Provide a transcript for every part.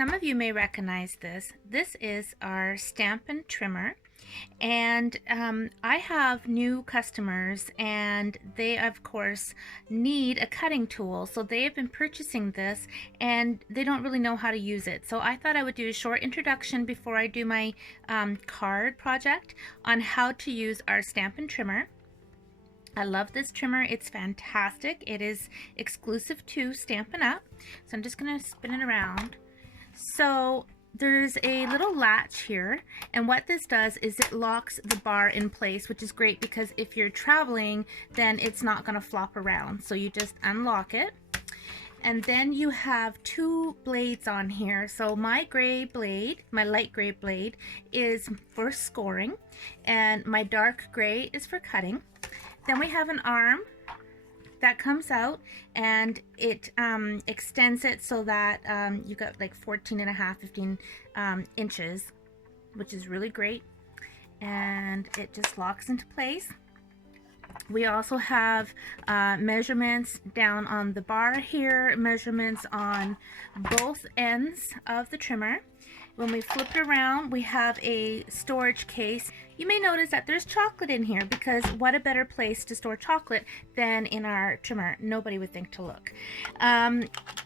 some of you may recognize this. This is our Stampin' trimmer, and I have new customers and they of course need a cutting tool, so they have been purchasing this and they don't really know how to use it. So I thought I would do a short introduction before I do my card project on how to use our Stampin' trimmer. I love this trimmer. It's fantastic. It is exclusive to Stampin' Up. So I'm just going to spin it around. So there's a little latch here, and what this does is it locks the bar in place, which is great because if you're traveling, then it's not going to flop around. So you just unlock it. And then you have two blades on here. So my gray blade, my light gray blade, is for scoring, and my dark gray is for cutting. Then we have an arm that comes out, and it extends it so that you got like 15 inches, which is really great, and it just locks into place. We also have measurements down on the bar here, measurements on both ends of the trimmer. When we flip it around, we have a storage case. You may notice that there's chocolate in here, because what a better place to store chocolate than in our trimmer. Nobody would think to look.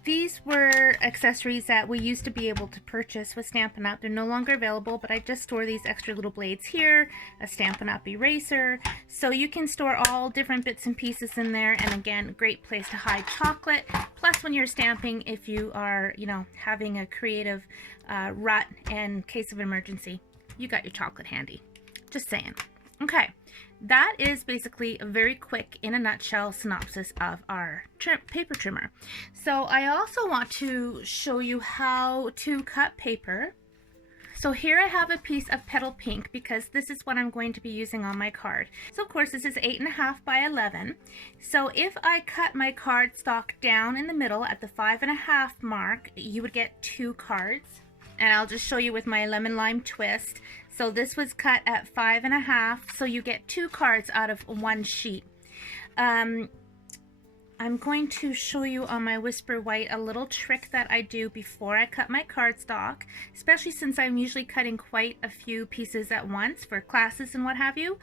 These were accessories that we used to be able to purchase with Stampin' Up. They're no longer available, but I just store these extra little blades here, a Stampin' Up eraser. So you can store all different bits and pieces in there, and again, great place to hide chocolate. Plus, when you're stamping, if you are, having a creative rut and case of emergency, you got your chocolate handy. Just saying. Okay, that is basically a very quick, in a nutshell, synopsis of our paper trimmer. So I also want to show you how to cut paper. So here I have a piece of petal pink, because this is what I'm going to be using on my card. So of course this is 8.5 by 11. So if I cut my cardstock down in the middle at the 5.5 mark, you would get 2 cards. And I'll just show you with my lemon lime twist. So this was cut at 5.5, so you get 2 cards out of 1 sheet. I'm going to show you on my Whisper White a little trick that I do before I cut my cardstock, especially since I'm usually cutting quite a few pieces at once for classes and what have you.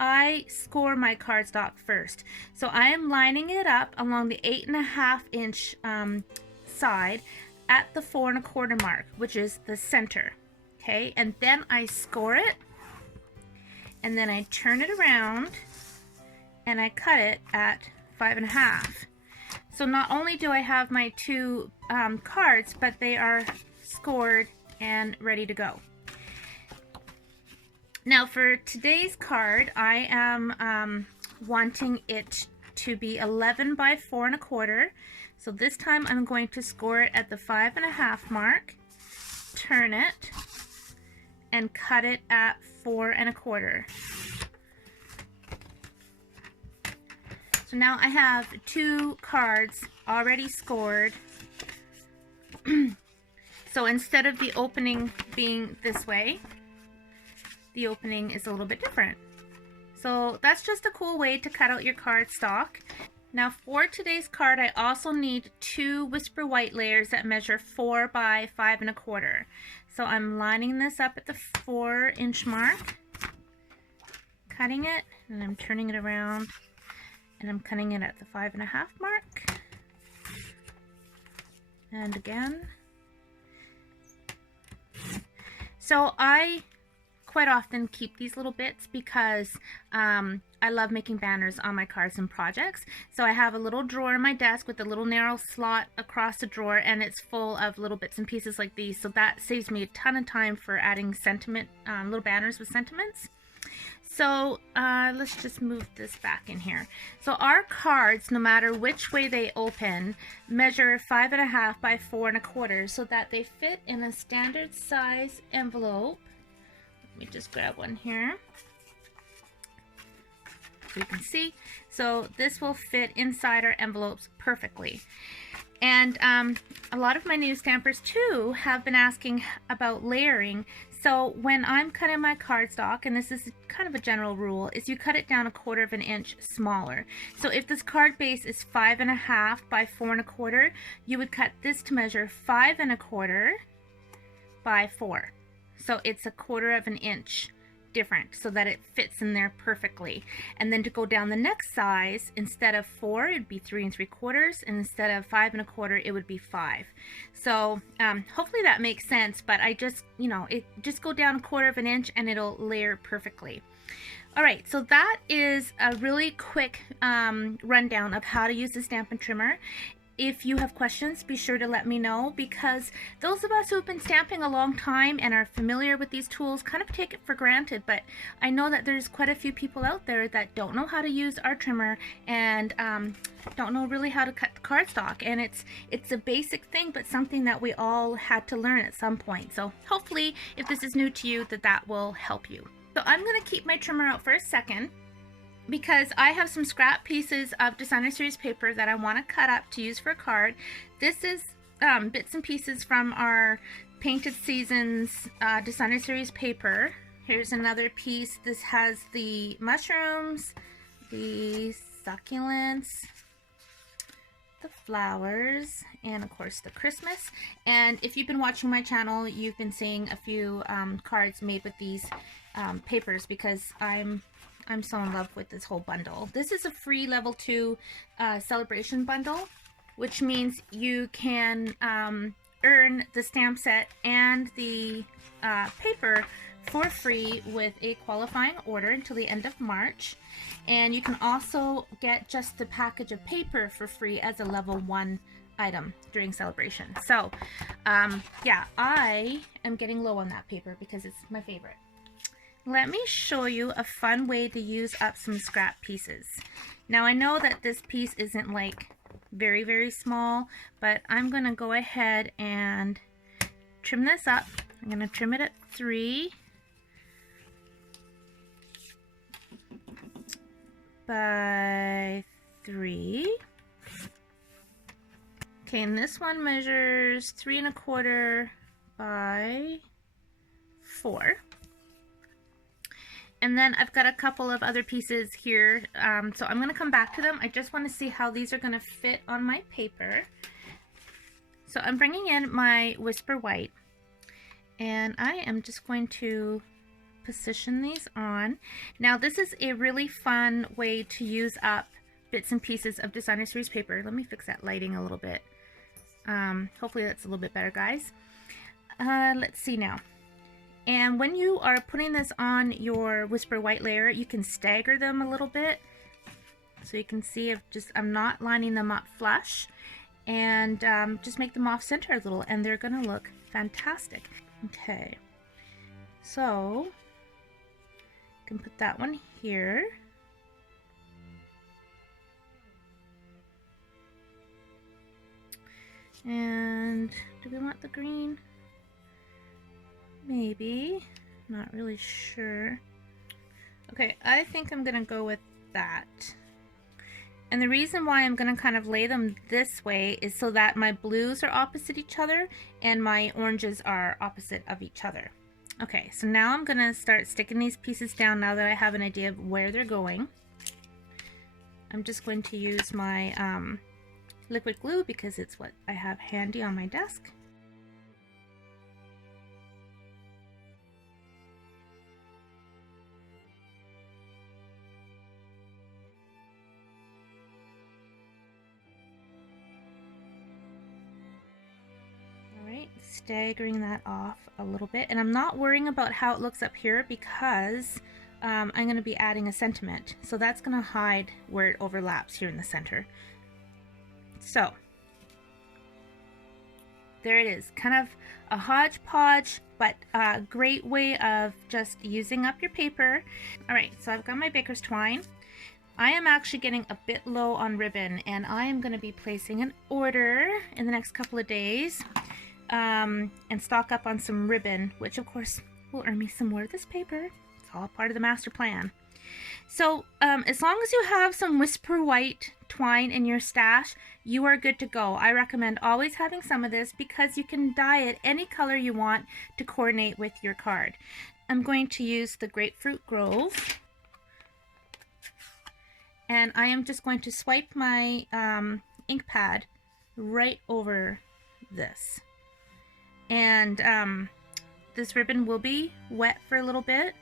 I score my cardstock first. So I am lining it up along the 8.5 inch side at the 4.25 mark, which is the center. Okay, and then I score it, and then I turn it around and I cut it at 5.5. So not only do I have my 2 cards, but they are scored and ready to go. Now for today's card, I am wanting it to be 11 by 4.25. So this time I'm going to score it at the 5.5 mark, turn it, and cut it at 4.25. So now I have 2 cards already scored. So instead of the opening being this way, the opening is a little bit different. So that's just a cool way to cut out your cardstock. Now for today's card, I also need 2 Whisper White layers that measure 4 by 5.25. So I'm lining this up at the 4-inch mark, cutting it, and I'm turning it around, and I'm cutting it at the 5.5 mark. And again. So I quite often keep these little bits because I love making banners on my cards and projects. So I have a little drawer in my desk with a little narrow slot across the drawer, and it's full of little bits and pieces like these. So that saves me a ton of time for adding sentiment, little banners with sentiments. So let's just move this back in here. So our cards, no matter which way they open, measure 5.5 by 4.25, so that they fit in a standard size envelope. Let me just grab one here so you can see. So this will fit inside our envelopes perfectly. And a lot of my new stampers too have been asking about layering. So when I'm cutting my cardstock, and this is kind of a general rule, is you cut it down 1/4 inch smaller. So if this card base is 5.5 by 4.25, you would cut this to measure 5.25 by 4. So it's a 1/4 of an inch different so that it fits in there perfectly. And then to go down the next size, instead of 4, it'd be 3 3/4, and instead of 5 1/4, it would be 5. So hopefully that makes sense, but I just, just go down 1/4 of an inch and it'll layer perfectly. All right, so that is a really quick rundown of how to use the Stampin' Trimmer. If you have questions, be sure to let me know, because those of us who have been stamping a long time and are familiar with these tools kind of take it for granted, but I know that there's quite a few people out there that don't know how to use our trimmer and don't know really how to cut the cardstock, and it's a basic thing, but something that we all had to learn at some point. So hopefully, if this is new to you, that will help you. So I'm going to keep my trimmer out for a second, because I have some scrap pieces of Designer Series paper that I want to cut up to use for a card. This is bits and pieces from our Painted Seasons Designer Series paper. Here's another piece. This has the mushrooms, the succulents, the flowers, and of course the Christmas. And if you've been watching my channel, you've been seeing a few cards made with these papers, because I'm so in love with this whole bundle. This is a free level 2 Sale-a-bration bundle, which means you can earn the stamp set and the paper for free with a qualifying order until the end of March. And you can also get just the package of paper for free as a level 1 item during Sale-a-bration. So yeah, I am getting low on that paper because it's my favorite. Let me show you a fun way to use up some scrap pieces. Now I know that this piece isn't like very, very small, but I'm going to go ahead and trim this up. I'm going to trim it at 3 by 3. Okay, and this one measures 3 1/4 by 4. And then I've got a couple of other pieces here, so I'm going to come back to them. I just want to see how these are going to fit on my paper. So I'm bringing in my Whisper White, and I am just going to position these on. Now this is a really fun way to use up bits and pieces of Designer Series paper. Let me fix that lighting a little bit. Hopefully that's a little bit better, guys. Let's see now. And when you are putting this on your Whisper White layer, you can stagger them a little bit. So you can see I'm not lining them up flush. And just make them off center a little, and they're going to look fantastic. Okay. So, you can put that one here. And do we want the green? Maybe. Not really sure. Okay, I think I'm going to go with that. And the reason why I'm going to kind of lay them this way is so that my blues are opposite each other and my oranges are opposite of each other. Okay, so now I'm going to start sticking these pieces down now that I have an idea of where they're going. I'm just going to use my liquid glue because it's what I have handy on my desk. Staggering that off a little bit, and I'm not worrying about how it looks up here because I'm going to be adding a sentiment, so that's going to hide where it overlaps here in the center. So there it is, kind of a hodgepodge, but a great way of just using up your paper. Alright, so I've got my baker's twine. I am actually getting a bit low on ribbon, and I am going to be placing an order in the next couple of days. And stock up on some ribbon, which of course will earn me some more of this paper. It's all part of the master plan. So as long as you have some Whisper White twine in your stash, you are good to go. I recommend always having some of this because you can dye it any color you want to coordinate with your card. I'm going to use the Grapefruit Grove, and I am just going to swipe my ink pad right over this. And this ribbon will be wet for a little bit,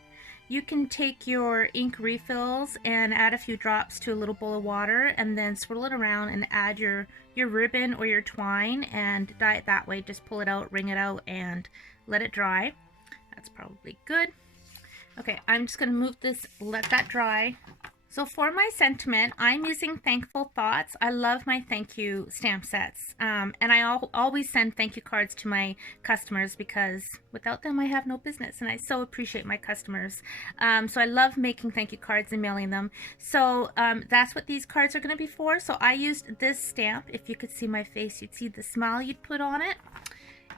you can take your ink refills and add a few drops to a little bowl of water and then swirl it around and add your ribbon or your twine and dye it that way. Just pull it out, wring it out, and let it dry. That's probably good. Okay, I'm just going to move this, let that dry. So for my sentiment, I'm using Thankful Thoughts. I love my thank you stamp sets. And I always send thank you cards to my customers because without them I have no business, and I so appreciate my customers. So I love making thank you cards and mailing them. So that's what these cards are going to be for. So I used this stamp. If you could see my face, you'd see the smile you'd put on it.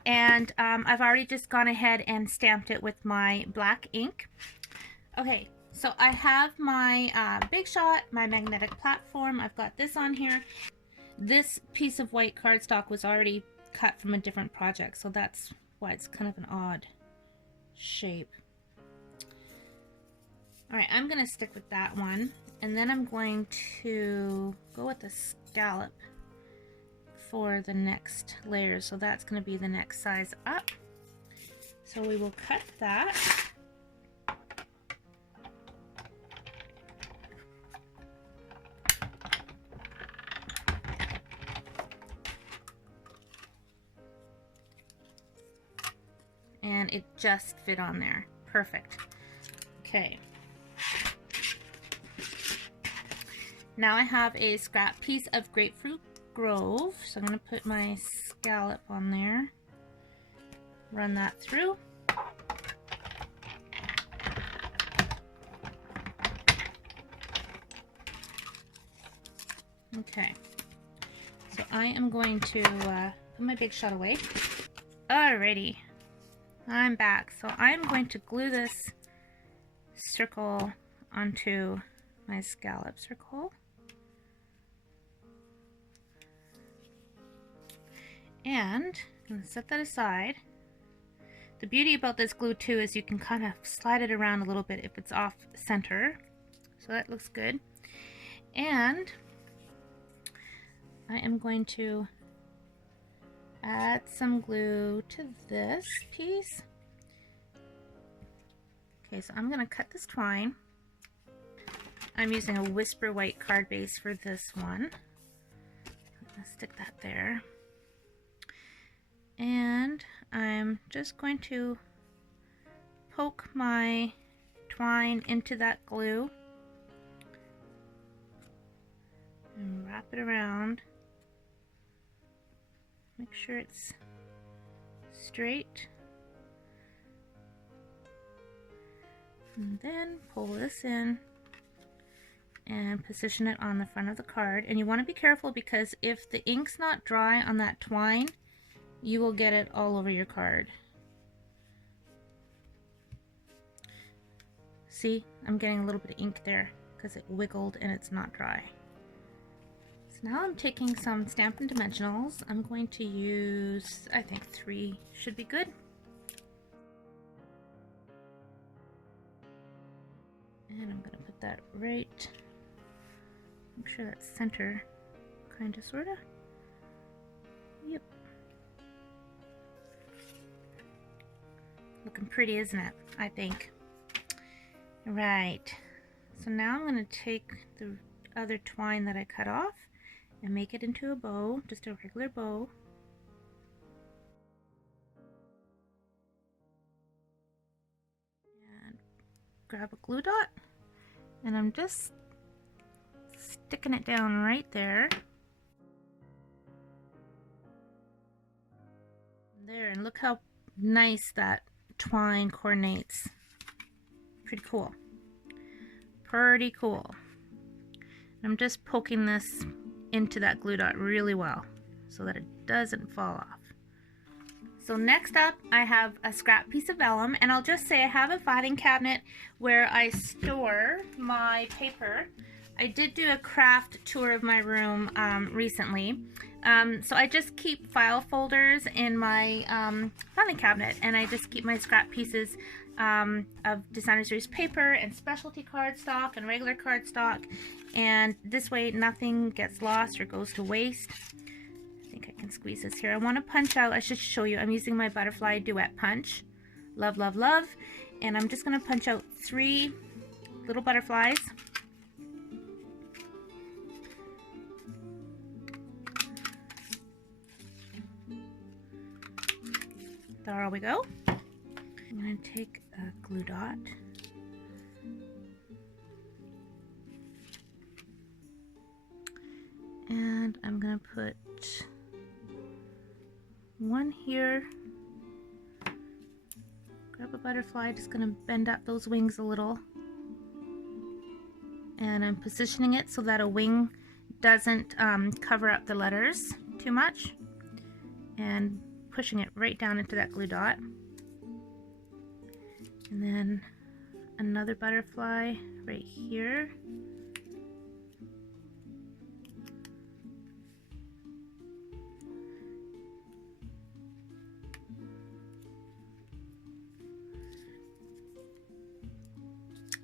And I've already just gone ahead and stamped it with my black ink. Okay. So I have my Big Shot, my magnetic platform. I've got this on here. This piece of white cardstock was already cut from a different project, so that's why it's kind of an odd shape. All right, I'm gonna stick with that one, and then I'm going to go with the scallop for the next layer. So that's gonna be the next size up. So we will cut that. And it just fit on there. Perfect. Okay. Now I have a scrap piece of Grapefruit Grove. So I'm going to put my scallop on there. Run that through. Okay. So I am going to put my Big Shot away. Alrighty. I'm back. So I'm going to glue this circle onto my scallop circle. And I'm going to set that aside. The beauty about this glue too is you can kind of slide it around a little bit if it's off center. So that looks good. And I am going to add some glue to this piece. Okay, so I'm going to cut this twine. I'm using a Whisper White card base for this one. I'm going to stick that there. And I'm just going to poke my twine into that glue and wrap it around. Make sure it's straight. And then pull this in and position it on the front of the card. And you want to be careful because if the ink's not dry on that twine, you will get it all over your card. See, I'm getting a little bit of ink there because it wiggled and it's not dry. So now I'm taking some Stampin' Dimensionals. I'm going to use, I think 3 should be good. And I'm going to put that right, make sure that's center, kind of, sort of. Yep. Looking pretty, isn't it? I think. Right. So now I'm going to take the other twine that I cut off and make it into a bow, just a regular bow. And grab a glue dot, and I'm just sticking it down right there. There, and look how nice that twine coordinates. Pretty cool. Pretty cool. I'm just poking this into that glue dot really well so that it doesn't fall off. So next up I have a scrap piece of vellum, and I'll just say I have a filing cabinet where I store my paper. I did do a craft tour of my room recently. So I just keep file folders in my filing cabinet, and I just keep my scrap pieces of Designer Series paper and specialty cardstock and regular cardstock, and this way nothing gets lost or goes to waste. I think I can squeeze this here. I want to punch out, I should show you, I'm using my butterfly duet punch Love, love, love. And I'm just going to punch out 3 little butterflies. There we go. I'm going to take a glue dot. And I'm going to put one here. Grab a butterfly, just going to bend up those wings a little. And I'm positioning it so that a wing doesn't cover up the letters too much. And pushing it right down into that glue dot. And then another butterfly right here.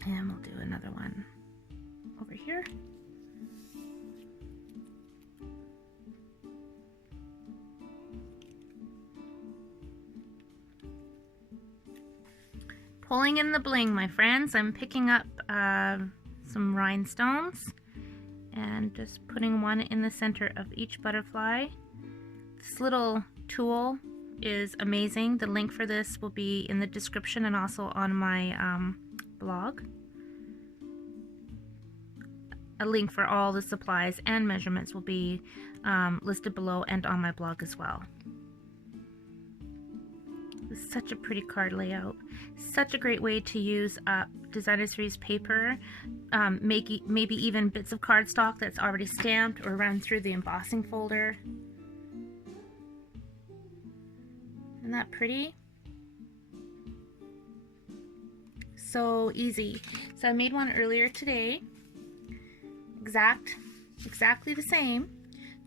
And we'll do another one over here. Pulling in the bling, my friends. I'm picking up some rhinestones and just putting one in the center of each butterfly. This little tool is amazing. The link for this will be in the description and also on my blog. A link for all the supplies and measurements will be listed below and on my blog as well. It's such a pretty card layout. Such a great way to use up designer series paper, maybe even bits of cardstock that's already stamped or run through the embossing folder. Isn't that pretty? So easy. So I made one earlier today. Exactly the same.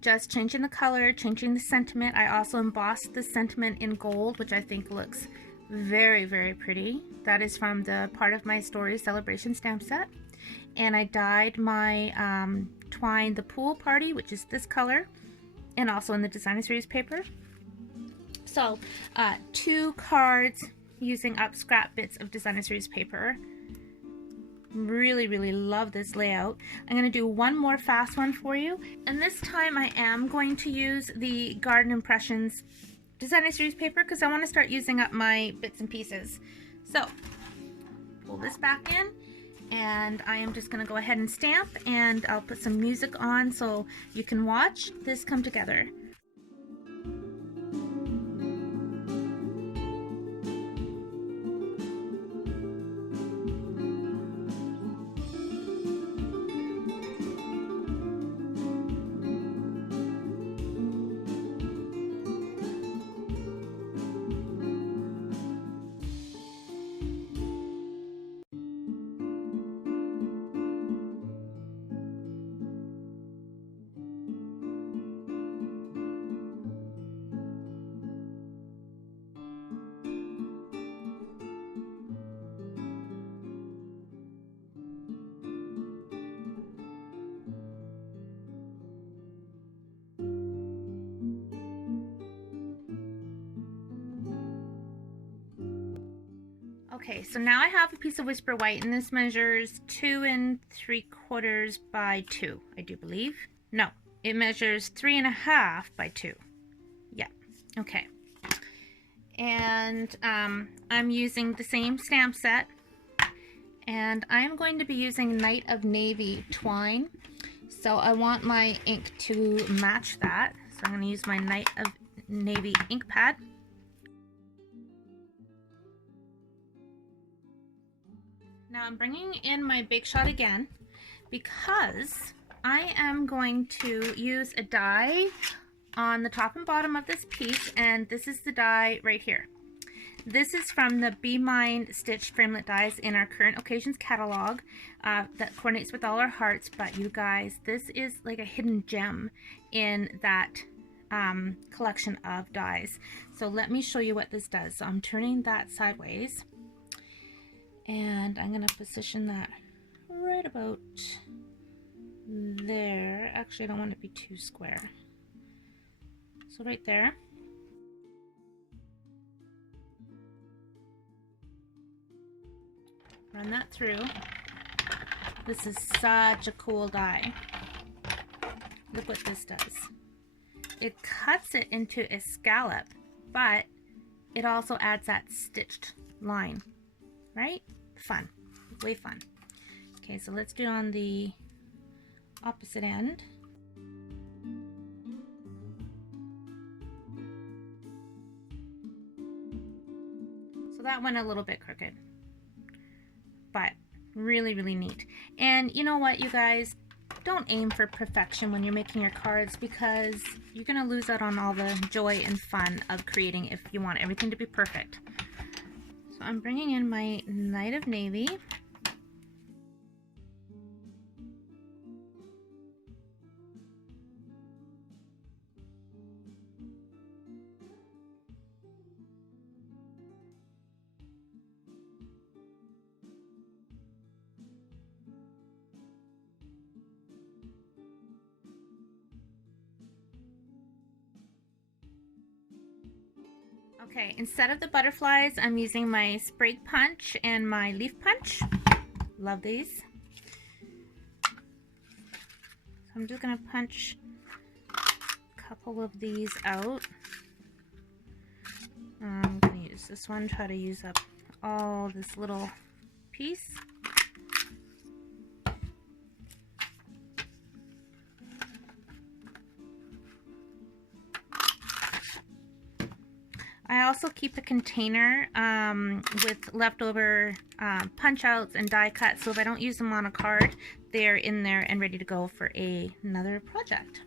Just changing the color, changing the sentiment. I also embossed the sentiment in gold, which I think looks very, very pretty. That is from the Part of My Story Celebration stamp set. And I dyed my twine the pool party, which is this color, and also in the designer series paper. So 2 cards using up scrap bits of designer series paper. Really, really love this layout. I'm going to do one more fast one for you, and this time I am going to use the Garden Impressions designer series paper because I want to start using up my bits and pieces. So pull this back in, and I am just going to go ahead and stamp, and I'll put some music on so you can watch this come together. Okay, so now I have a piece of Whisper White, and this measures 2 3/4 by 2, I do believe. No, it measures 3.5 by 2. Yeah, okay. And I'm using the same stamp set, and I'm going to be using Night of Navy twine. So I want my ink to match that. So I'm going to use my Night of Navy ink pad. Now I'm bringing in my Big Shot again because I am going to use a die on the top and bottom of this piece, and this is the die right here. This is from the Be Mine stitched framelit dies in our current occasions catalog that coordinates with all our hearts. But you guys, this is like a hidden gem in that collection of dies. So let me show you what this does. So I'm turning that sideways, and I'm going to position that right about there. Actually, I don't want it to be too square. So right there. Run that through. This is such a cool die. Look what this does. It cuts it into a scallop, but it also adds that stitched line, right? Fun, way fun. Okay, so let's do it on the opposite end. So that went a little bit crooked, but really, really neat. And you know what, you guys? Don't aim for perfection when you're making your cards, because you're going to lose out on all the joy and fun of creating if you want everything to be perfect. So I'm bringing in my Night of Navy. Okay, instead of the butterflies, I'm using my sprig punch and my leaf punch. Love these. So I'm just going to punch a couple of these out. I'm going to use this one, try to use up all this little piece. I also keep a container with leftover punch outs and die cuts, so if I don't use them on a card, they're in there and ready to go for another project.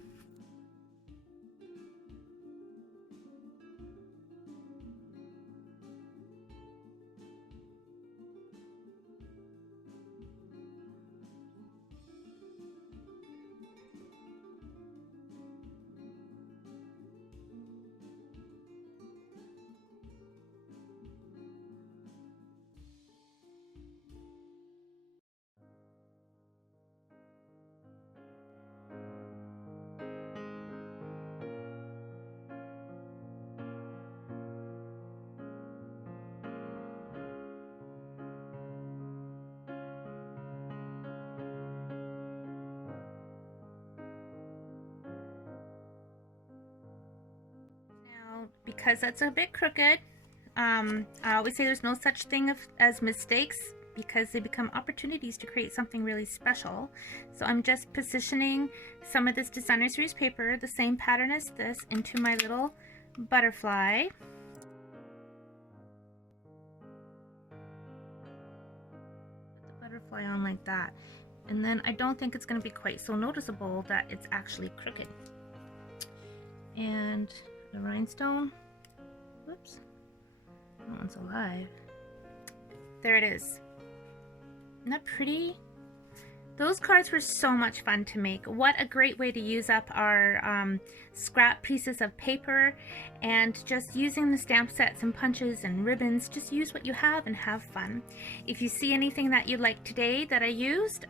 Because that's a bit crooked, I always say there's no such thing as mistakes, because they become opportunities to create something really special. So I'm just positioning some of this designer series paper, the same pattern as this, into my little butterfly. Put the butterfly on like that, and then I don't think it's going to be quite so noticeable that it's actually crooked. And the rhinestone, whoops, that one's alive. There it is. Isn't that pretty? Those cards were so much fun to make. What a great way to use up our scrap pieces of paper, and just using the stamp sets and punches and ribbons. Just use what you have and have fun. If you see anything that you like today that I used,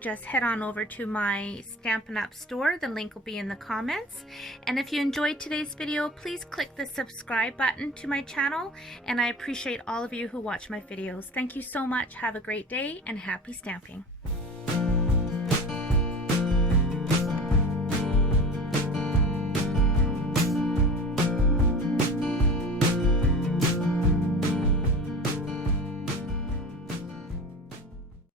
just head on over to my Stampin' Up store. The link will be in the comments. And if you enjoyed today's video, please click the subscribe button to my channel, and I appreciate all of you who watch my videos. Thank you so much. Have a great day and happy stamping.